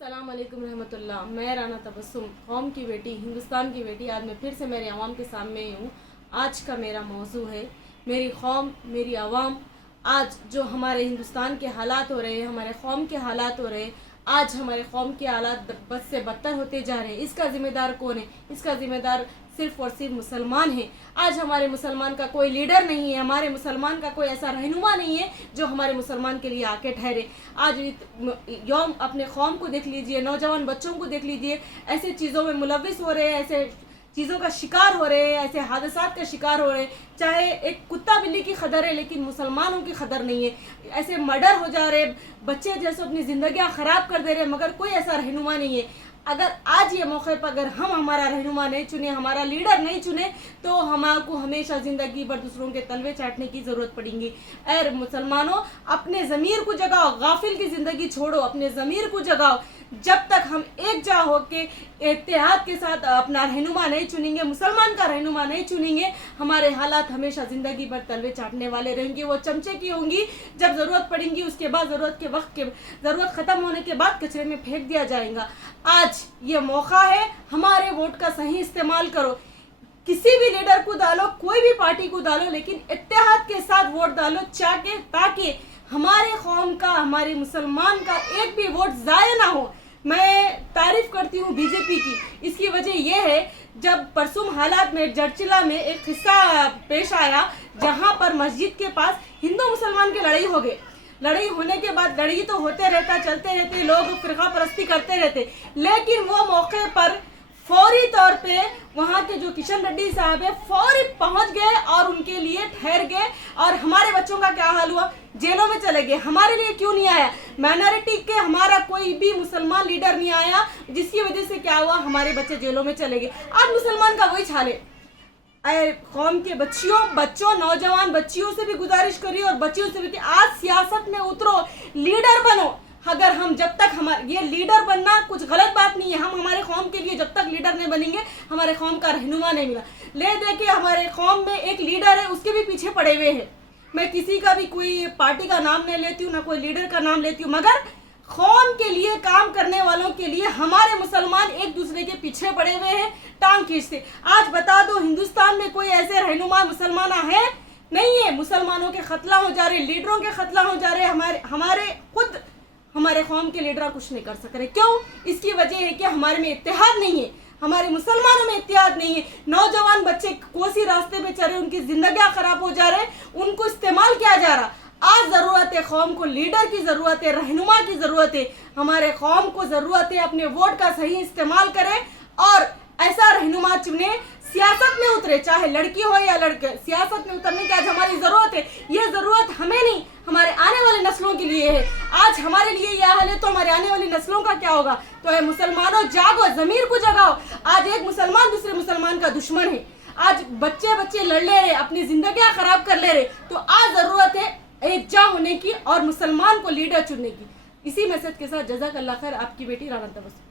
अस्सलाम वालेकुम रहमतुल्लाह। मैं राना तबस्सुम, कौम की बेटी, हिंदुस्तान की बेटी। आज मैं फिर से मेरे अवाम के सामने हूँ। आज का मेरा मौजू है मेरी कौम, मेरी अवाम। आज जो हमारे हिंदुस्तान के हालात हो रहे हैं, हमारे कौम के हालात हो रहे हैं, आज हमारे कौम के हालात बद से बदतर होते जा रहे हैं। इसका ज़िम्मेदार कौन है? इसका ज़िम्मेदार सिर्फ़ और सिर्फ मुसलमान है। आज हमारे मुसलमान का कोई लीडर नहीं है, हमारे मुसलमान का कोई ऐसा रहनुमा नहीं है जो हमारे मुसलमान के लिए आके ठहरे। आज यौम अपने कौम को देख लीजिए, नौजवान बच्चों को देख लीजिए, ऐसे चीज़ों में मुलविस हो रहे हैं, ऐसे चीज़ों का शिकार हो रहे हैं, ऐसे हादसात का शिकार हो रहे हैं। चाहे एक कुत्ता बिल्ली की खदर है, लेकिन मुसलमानों की खदर नहीं है। ऐसे मर्डर हो जा रहे, बच्चे जैसे अपनी ज़िंदगियाँ ख़राब कर दे रहे, मगर कोई ऐसा रहनुमा नहीं है। अगर आज ये मौके पर अगर हम हमारा रहनुमा नहीं चुने, हमारा लीडर नहीं चुने, तो हमारे हमेशा ज़िंदगी भर दूसरों के तलवे चाटने की ज़रूरत पड़ेगी। ऐ मुसलमानों, अपने ज़मीर को जगाओ, गाफिल की ज़िंदगी छोड़ो, अपने ज़मीर को जगाओ। जब तक हम एक जा हो के इत्तेहाद के साथ अपना रहनुमा नहीं चुनेंगे, मुसलमान का रहनुमा नहीं चुनेंगे, हमारे हालात हमेशा ज़िंदगी भर तलवे चाटने वाले रहेंगे। वो चमचे की होंगी, जब ज़रूरत पड़ेगी उसके बाद ज़रूरत ख़त्म होने के बाद कचरे में फेंक दिया जाएगा। आज ये मौका है, हमारे वोट का सही इस्तेमाल करो। किसी भी लीडर को डालो, कोई भी पार्टी को डालो, लेकिन इत्तेहाद के साथ वोट डालो, ताकि हमारे कौम का, हमारे मुसलमान का एक भी वोट ज़ाया ना हो। मैं तारीफ़ करती हूँ बीजेपी की। इसकी वजह यह है, जब परसों हालात में जड़चिला में एक किस्सा पेश आया, जहाँ पर मस्जिद के पास हिंदू मुसलमान की लड़ाई हो गई। लड़ाई होने के बाद लड़ाई तो होते रहता, चलते रहते, लोग फ़िरका परस्ती करते रहते, लेकिन वो मौके पर फौरी तौर पे वहाँ के जो किशन रेड्डी साहब है, फौरी पहुँच गए और उनके लिए ठहर गए। और हमारे बच्चों का क्या हाल हुआ? जेलों में चले गए। हमारे लिए क्यों नहीं आया? माइनॉरिटी के हमारा कोई भी मुसलमान लीडर नहीं आया, जिसकी वजह से क्या हुआ? हमारे बच्चे जेलों में चले गए। आज मुसलमान का वही हाल है। कौम के बच्चों नौजवान बच्चियों से भी गुजारिश करिए और बच्चियों से भी कि आज सियासत में उतरो, लीडर बनो। अगर हम जब तक हमारे ये लीडर बनना कुछ गलत बात नहीं है, हम हमारे कौम के लिए जब तक लीडर नहीं बनेंगे, हमारे कौम का रहनुमा नहीं मिला। ले दे के हमारे कौम में एक लीडर है, उसके भी पीछे पड़े हुए हैं। मैं किसी का भी कोई पार्टी का नाम नहीं लेती हूँ, ना कोई लीडर का नाम लेती हूँ, मगर कौम के लिए काम करने वालों के लिए हमारे मुसलमान एक दूसरे के पीछे पड़े हुए हैं, टांग खींचते। आज बता दो, हिंदुस्तान में कोई ऐसे रहनुमा मुसलमान है? नहीं है। मुसलमानों के खतला हो जा रहे, लीडरों के खतला हो जा रहे। हमारे कौम के लीडर कुछ नहीं कर सक रहे। क्यों? इसकी वजह है कि हमारे में इत्तेहाद नहीं है, हमारे मुसलमानों में इत्तेहाद नहीं है। नौजवान बच्चे कोसी रास्ते पे चल रहे, उनकी जिंदगियां खराब हो जा रहे, उनको इस्तेमाल किया जा रहा। आज ज़रूरत है कौम को, लीडर की ज़रूरत है, रहनुमा की ज़रूरत है। हमारे कौम को ज़रूरत है अपने वोट का सही इस्तेमाल करें और ऐसा रहनुमा चुने, सियासत में उतरे, चाहे लड़की हो या लड़के। सियासत में उतरने की आज हमारी ज़रूरत है। ये ज़रूरत हमें नहीं, हमारे आने वाली नस्लों के लिए है। आज हमारे लिए यह हाल है, तो हमारे आने वाली नस्लों का क्या होगा? तो ये मुसलमानों, जागो, ज़मीर को जगाओ। आज एक मुसलमान दूसरे मुसलमान का दुश्मन है। आज बच्चे लड़ ले रहे, अपनी जिंदगियां खराब कर ले रहे। तो आज ज़रूरत है एकजा होने की और मुसलमान को लीडर चुनने की। इसी मैसेज के साथ जज़ाकल्लाह खैर, आपकी बेटी राना तबस्सुम।